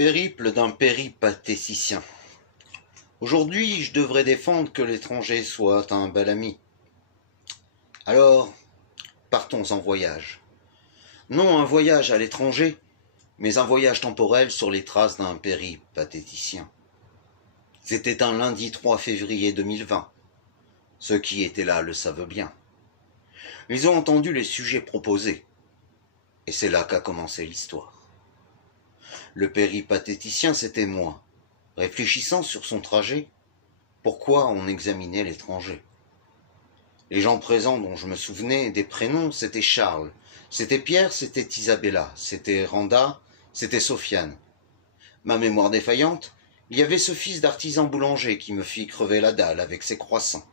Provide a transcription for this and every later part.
Périple d'un péripatéticien. Aujourd'hui, je devrais défendre que l'étranger soit un bel ami. Alors, partons en voyage. Non un voyage à l'étranger, mais un voyage temporel sur les traces d'un péripatéticien. C'était un lundi 3 février 2020. Ceux qui étaient là le savent bien. Ils ont entendu les sujets proposés. Et c'est là qu'a commencé l'histoire. Le péripatéticien, c'était moi, réfléchissant sur son trajet, pourquoi on examinait l'étranger. Les gens présents dont je me souvenais des prénoms, c'était Charles, c'était Pierre, c'était Isabella, c'était Randa, c'était Sofiane. Ma mémoire défaillante, il y avait ce fils d'artisan boulanger qui me fit crever la dalle avec ses croissants,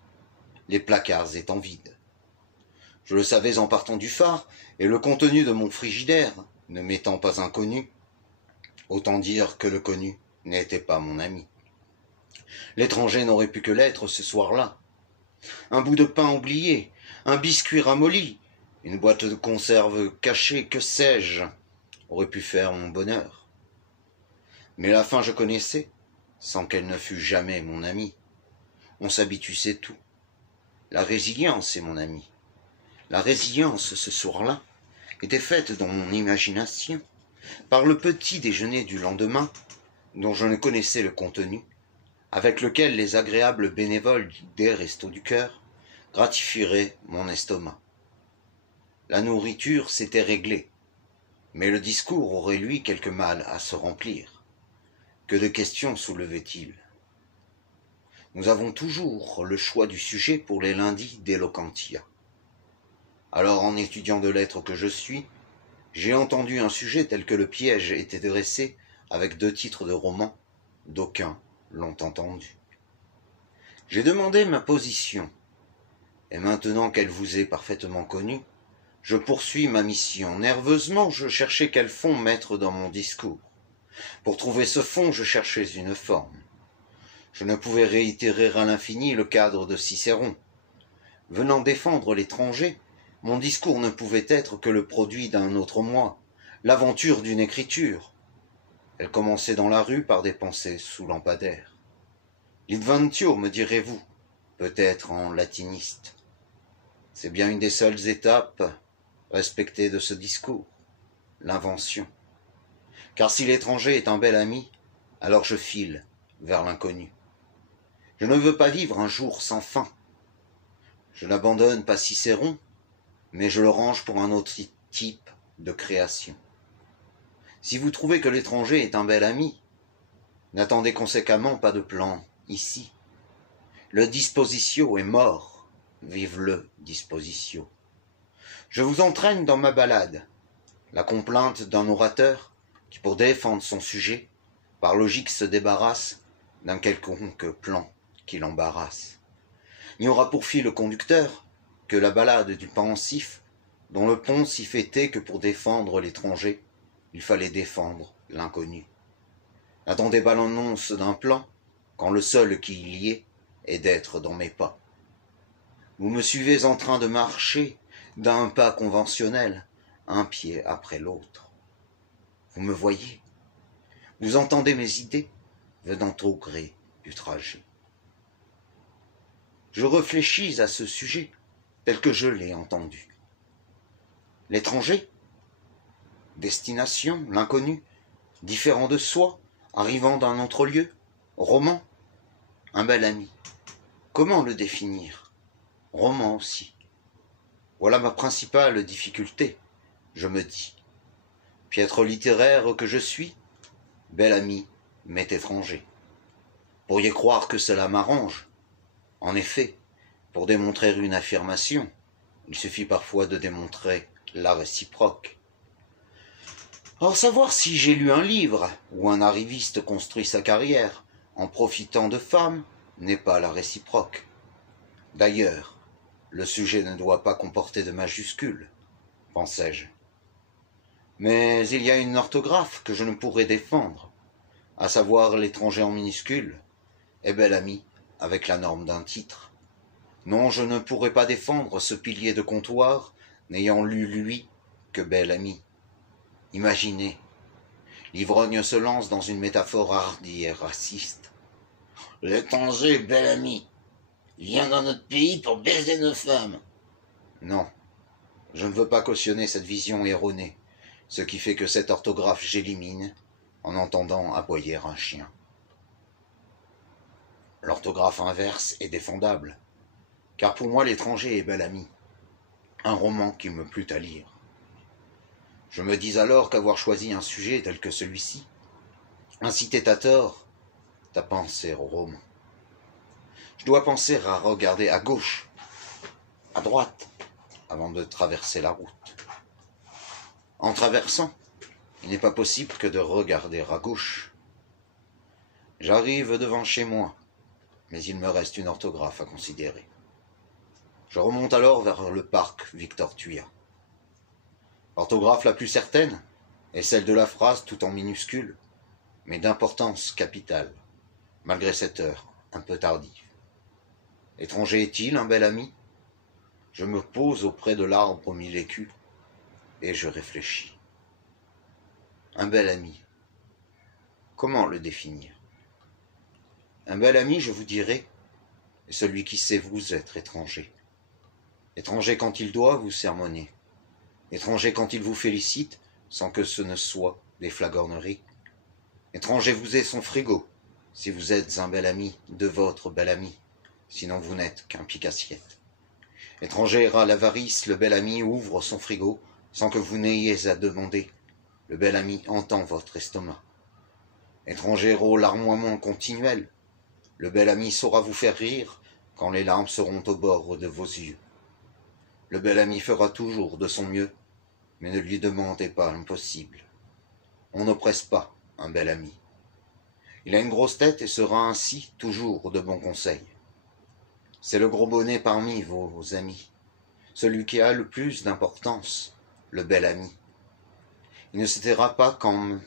les placards étant vides. Je le savais en partant du phare, et le contenu de mon frigidaire, ne m'étant pas inconnu, autant dire que le connu n'était pas mon ami. L'étranger n'aurait pu que l'être ce soir-là. Un bout de pain oublié, un biscuit ramolli, une boîte de conserve cachée, que sais-je, aurait pu faire mon bonheur. Mais la fin je connaissais, sans qu'elle ne fût jamais mon amie. On s'habitue, c'est tout. La résilience est mon ami. La résilience, ce soir-là, était faite dans mon imagination, par le petit déjeuner du lendemain, dont je ne connaissais le contenu, avec lequel les agréables bénévoles des Restos du Cœur gratifieraient mon estomac. La nourriture s'était réglée, mais le discours aurait lui quelque mal à se remplir. Que de questions soulevait-il? Nous avons toujours le choix du sujet pour les lundis d'Eloquentia. Alors, en étudiant de lettres que je suis, j'ai entendu un sujet tel que le piège était dressé avec 2 titres de romans, d'aucuns l'ont entendu. J'ai demandé ma position, et maintenant qu'elle vous est parfaitement connue, je poursuis ma mission. Nerveusement, je cherchais quel fond mettre dans mon discours. Pour trouver ce fond, je cherchais une forme. Je ne pouvais réitérer à l'infini le cadre de Cicéron. Venant défendre l'étranger, mon discours ne pouvait être que le produit d'un autre moi, l'aventure d'une écriture. Elle commençait dans la rue par des pensées sous lampadaire. L'inventio, me direz-vous, peut-être en latiniste. C'est bien une des seules étapes respectées de ce discours, l'invention. Car si l'étranger est un bel ami, alors je file vers l'inconnu. Je ne veux pas vivre un jour sans fin. Je n'abandonne pas Cicéron, mais je le range pour un autre type de création. Si vous trouvez que l'étranger est un bel ami, n'attendez conséquemment pas de plan ici. Le dispositio est mort, vive le dispositio. Je vous entraîne dans ma ballade, la complainte d'un orateur qui, pour défendre son sujet, par logique se débarrasse d'un quelconque plan qui l'embarrasse. Il n'y aura pour fil conducteur que la ballade du pensif, dont le poncif était que pour défendre l'étranger, il fallait défendre l'inconnu. N'attendez pas l'annonce d'un plan, quand le seul qui y est d'être dans mes pas. Vous me suivez en train de marcher d'un pas conventionnel, un pied après l'autre. Vous me voyez, vous entendez mes idées venant au gré du trajet. Je réfléchis à ce sujet tel que je l'ai entendu. L'étranger, destination, l'inconnu, différent de soi, arrivant d'un autre lieu, roman, un bel ami. Comment le définir? Roman aussi. Voilà ma principale difficulté, je me dis. Piètre littéraire que je suis, bel ami, m'est étranger. Pourriez croire que cela m'arrange. En effet, pour démontrer une affirmation, il suffit parfois de démontrer la réciproque. Or, savoir si j'ai lu un livre ou un arriviste construit sa carrière en profitant de femmes n'est pas la réciproque. D'ailleurs, le sujet ne doit pas comporter de majuscules, pensais-je. Mais il y a une orthographe que je ne pourrais défendre, à savoir l'étranger en minuscule, et bel ami avec la norme d'un titre. Non, je ne pourrais pas défendre ce pilier de comptoir, n'ayant lu lui que bel ami. Imaginez, L'ivrogne se lance dans une métaphore hardie et raciste. L'étranger, bel ami, vient dans notre pays pour baiser nos femmes. Non, je ne veux pas cautionner cette vision erronée, ce qui fait que cette orthographe j'élimine en entendant aboyer un chien. L'orthographe inverse est défendable, car pour moi l'étranger est bel ami, un roman qui me plut à lire. Je me dis alors qu'avoir choisi un sujet tel que celui-ci incitait à tort à penser au roman. Je dois penser à regarder à gauche, à droite, avant de traverser la route. En traversant, il n'est pas possible que de regarder à gauche. J'arrive devant chez moi, mais il me reste une orthographe à considérer. Je remonte alors vers le parc Victor Thuya. L'orthographe la plus certaine est celle de la phrase tout en minuscule, mais d'importance capitale, malgré cette heure un peu tardive. L'étranger est-il un bel ami? Je me pose auprès de l'arbre aux 1000 écus, et je réfléchis. Un bel ami, comment le définir? Un bel ami, je vous dirais, est celui qui sait vous être étranger. Étranger quand il doit vous sermonner. Étranger quand il vous félicite, sans que ce ne soit des flagorneries. Étranger vous est son frigo, si vous êtes un bel ami de votre bel ami, sinon vous n'êtes qu'un pique-assiette. Étranger à l'avarice, le bel ami ouvre son frigo, sans que vous n'ayez à demander. Le bel ami entend votre estomac. Étranger au larmoiement continuel, le bel ami saura vous faire rire quand les larmes seront au bord de vos yeux. Le bel ami fera toujours de son mieux, mais ne lui demandez pas l'impossible. On n'oppresse pas un bel ami. Il a une grosse tête et sera ainsi toujours de bons conseils. C'est le gros bonnet parmi vos amis, celui qui a le plus d'importance, le bel ami. Il ne se taira pas quand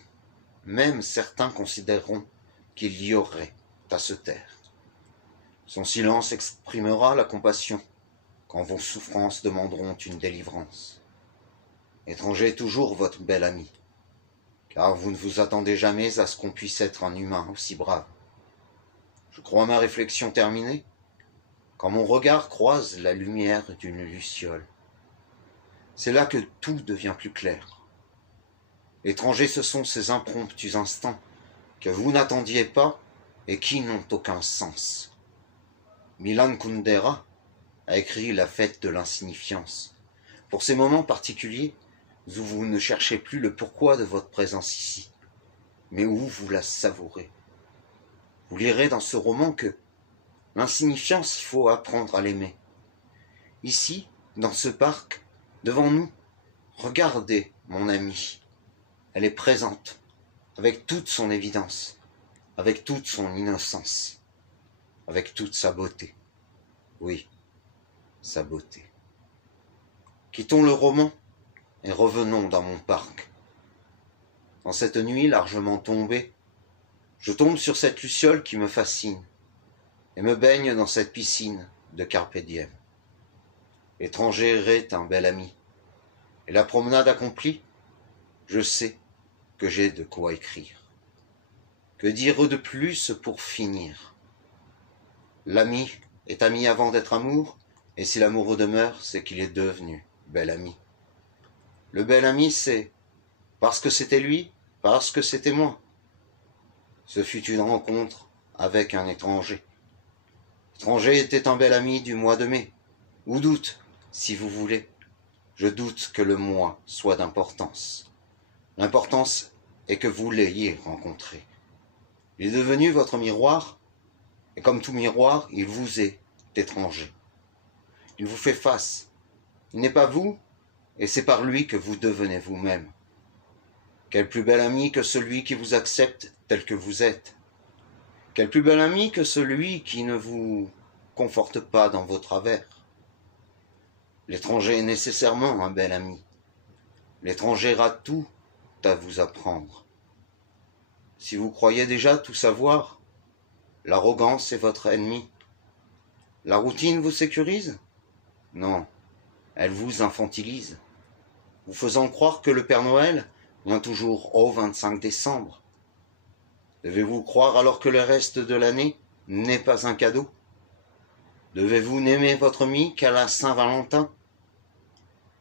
même certains considéreront qu'il y aurait à se taire. Son silence exprimera la compassion quand vos souffrances demanderont une délivrance. Étranger est toujours votre bel ami, car vous ne vous attendez jamais à ce qu'on puisse être un humain aussi brave. Je crois ma réflexion terminée, quand mon regard croise la lumière d'une luciole. C'est là que tout devient plus clair. L'étranger, ce sont ces impromptus instants que vous n'attendiez pas et qui n'ont aucun sens. Milan Kundera a écrit La fête de l'insignifiance. Pour ces moments particuliers où vous ne cherchez plus le pourquoi de votre présence ici, mais où vous la savourez. Vous lirez dans ce roman que l'insignifiance, il faut apprendre à l'aimer. Ici, dans ce parc, devant nous, regardez, mon ami. Elle est présente, avec toute son évidence, avec toute son innocence, avec toute sa beauté. Oui, sa beauté. Quittons le roman et revenons dans mon parc. Dans cette nuit largement tombée, je tombe sur cette luciole qui me fascine et me baigne dans cette piscine de carpe diem. L'étranger est un bel ami, et la promenade accomplie, je sais que j'ai de quoi écrire. Que dire de plus pour finir? L'ami est ami avant d'être amour, et si l'amour demeure, c'est qu'il est devenu bel ami. Le bel ami, c'est parce que c'était lui, parce que c'était moi. Ce fut une rencontre avec un étranger. L'étranger était un bel ami du mois de mai, ou d'août, si vous voulez. Je doute que le mois soit d'importance. L'importance est que vous l'ayez rencontré. Il est devenu votre miroir, et comme tout miroir, il vous est étranger. Il vous fait face. Il n'est pas vous, et c'est par lui que vous devenez vous-même. Quel plus bel ami que celui qui vous accepte tel que vous êtes? Quel plus bel ami que celui qui ne vous conforte pas dans vos travers? L'étranger est nécessairement un bel ami. L'étranger a tout à vous apprendre. Si vous croyez déjà tout savoir, l'arrogance est votre ennemi. La routine vous sécurise? Non, elle vous infantilise, vous faisant croire que le Père Noël vient toujours au 25 décembre. Devez-vous croire alors que le reste de l'année n'est pas un cadeau? Devez-vous n'aimer votre ami qu'à la Saint-Valentin?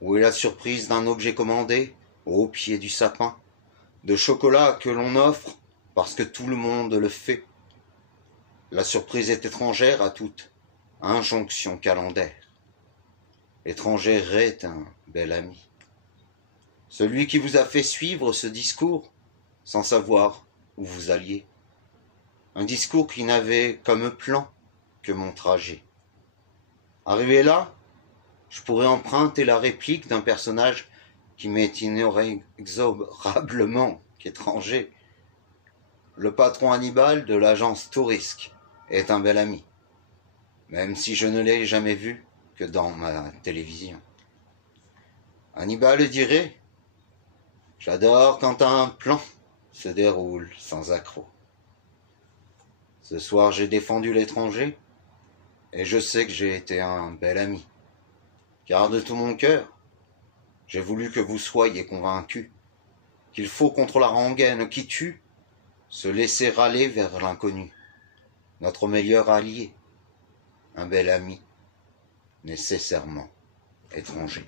Où est la surprise d'un objet commandé au pied du sapin, de chocolat que l'on offre parce que tout le monde le fait? La surprise est étrangère à toute injonction calendaire. L'étrangère est un bel ami. Celui qui vous a fait suivre ce discours sans savoir où vous alliez. Un discours qui n'avait comme plan que mon trajet. Arrivé là, je pourrais emprunter la réplique d'un personnage qui m'est inexorablement qu'étranger. Le patron Hannibal de l'agence Tourisque est un bel ami, même si je ne l'ai jamais vu que dans ma télévision. Hannibal dirait: j'adore quand un plan se déroule sans accroc. Ce soir j'ai défendu l'étranger, et je sais que j'ai été un bel ami. Car de tout mon cœur, j'ai voulu que vous soyez convaincus qu'il faut contre la rengaine qui tue, se laisser râler vers l'inconnu, notre meilleur allié, un bel ami, nécessairement étranger.